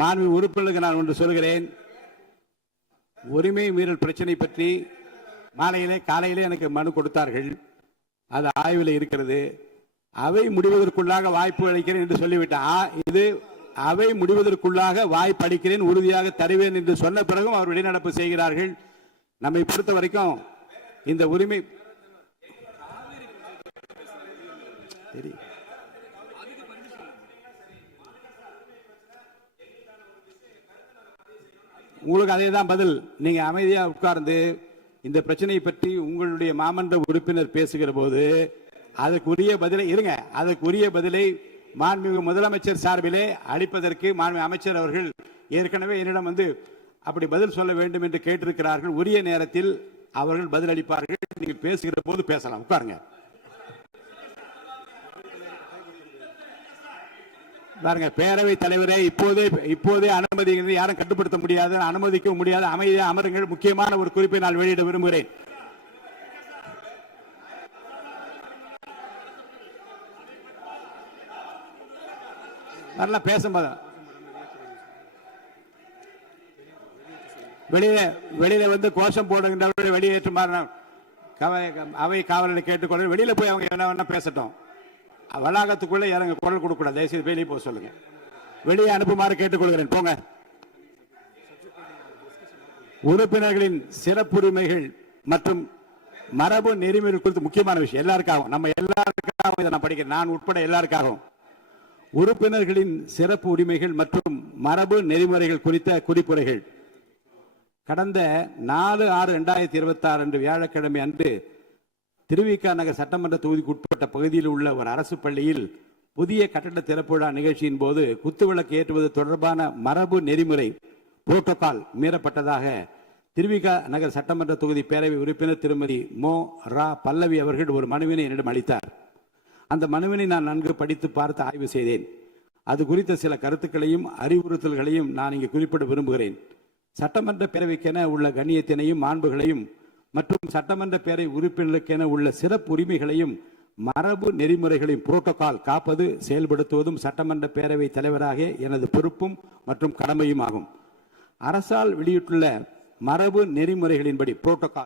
மாண்பு உறுப்பினருக்கு நான் ஒன்று சொல்கிறேன். உரிமை மீறல் பிரச்சனை பற்றி காலையிலே எனக்கு மனு கொடுத்தார்கள். அது ஆய்வில் இருக்கிறது. அவை முடிவதற்குள்ளாக வாய்ப்பு அளிக்கிறேன் என்று சொல்லிவிட்டார். இது அவை முடிவதற்குள்ளாக வாய்ப்பு அளிக்கிறேன், உறுதியாக தருவேன் என்று சொன்ன பிறகும் அவர் வெளிநடப்பு செய்கிறார்கள். நம்மை பொறுத்த வரைக்கும் இந்த உரிமை உங்களுக்கு அதே தான் பதில். நீங்க அமைதியா உட்கார்ந்து இந்த பிரச்சனையை பற்றி உங்களுடைய மாமன்ற உறுப்பினர் பேசுகிற போது அதற்குரிய பதிலை அதற்குரிய பதிலை மாண்புமிகு முதலமைச்சர் சார்பிலே அளிப்பதற்கு மாண்புமிகு அமைச்சர் அவர்கள் ஏற்கனவே என்னிடம் அப்படி பதில் சொல்ல வேண்டும் என்று கேட்டிருக்கிறார்கள். உரிய நேரத்தில் அவர்கள் பதில் அளிப்பார்கள். நீங்க பேசுகிற போது பேசலாம். உட்காருங்க. பாருங்க, பேரவை தலைவரை இப்போதே அனுமதி யாரும் கட்டுப்படுத்த முடியாது, அனுமதிக்க முடியாது. அமைதியாக அமருங்கள். முக்கியமான ஒரு குறிப்பை நான் வெளியிட விரும்புகிறேன். நல்லா பேசும்போது வெளியில கோஷம் போடுகின்ற வெளியேற்றுமாறு அவை காவலரை கேட்டுக்கொள்ள. வெளியில போய் அவங்க என்ன வேணா பேசட்டும். வளாகத்துக்குள்ள இறங்க குரல் கொடுக்கூடாது. தயவுசெய்து வெளியே போக சொல்லுங்க. வெளியே அனுப்புமாறு கேட்டுக்கொள்கிறேன். போங்க. உறுப்பினர்களின் சிறப்புரிமைகள் மற்றும் மரபு நெறிமுறை குறித்து முக்கியமான விஷயம் எல்லாருக்காகவும், நம்ம எல்லாருக்காகவும் இதை நான் படிக்கிறேன், நான் உட்பட எல்லாருக்காகவும். உறுப்பினர்களின் சிறப்பு உரிமைகள் மற்றும் மரபு நெறிமுறைகள் குறித்த குறிப்புரைகள் கடந்த 4/6/2026 அன்று வியாழக்கிழமை அன்று திருவிக நகர் சட்டமன்ற தொகுதிக்கு உட்பட்ட பகுதியில் உள்ள ஒரு அரசு பள்ளியில் புதிய கட்டட திறப்பு விழா நிகழ்ச்சியின் போது குத்துவிளக்கு ஏற்றுவது தொடர்பான மரபு நெறிமுறை புரோட்டோகால் மீறப்பட்டதாக திருவிக நகர் சட்டமன்ற தொகுதி பேரவை உறுப்பினர் திருமதி மோ ரா பல்லவி அவர்கள் ஒரு மனுவினை என்னிடம் அளித்தார். அந்த மனுவினை நான் நன்கு படித்து பார்த்து ஆய்வு செய்தேன். அது குறித்த சில கருத்துக்களையும் அறிவுறுத்தல்களையும் நான் இங்கு குறிப்பிட விரும்புகிறேன். சட்டமன்ற பேரவைக்கென உள்ள கண்ணியத்தினையும் மாண்புகளையும் மற்றும் சட்டமன்ற பேரவை உறுப்பினர்களுக்கென உள்ள சிறப்பு உரிமைகளையும் மரபு நெறிமுறைகளையும் புரோட்டோகால் காப்பது செயல்படுத்துவதும் சட்டமன்ற பேரவை தலைவராக எனது பொறுப்பும் மற்றும் கடமையும் ஆகும். அரசால் வெளியிட்டுள்ள மரபு நெறிமுறைகளின்படி புரோட்டோகால்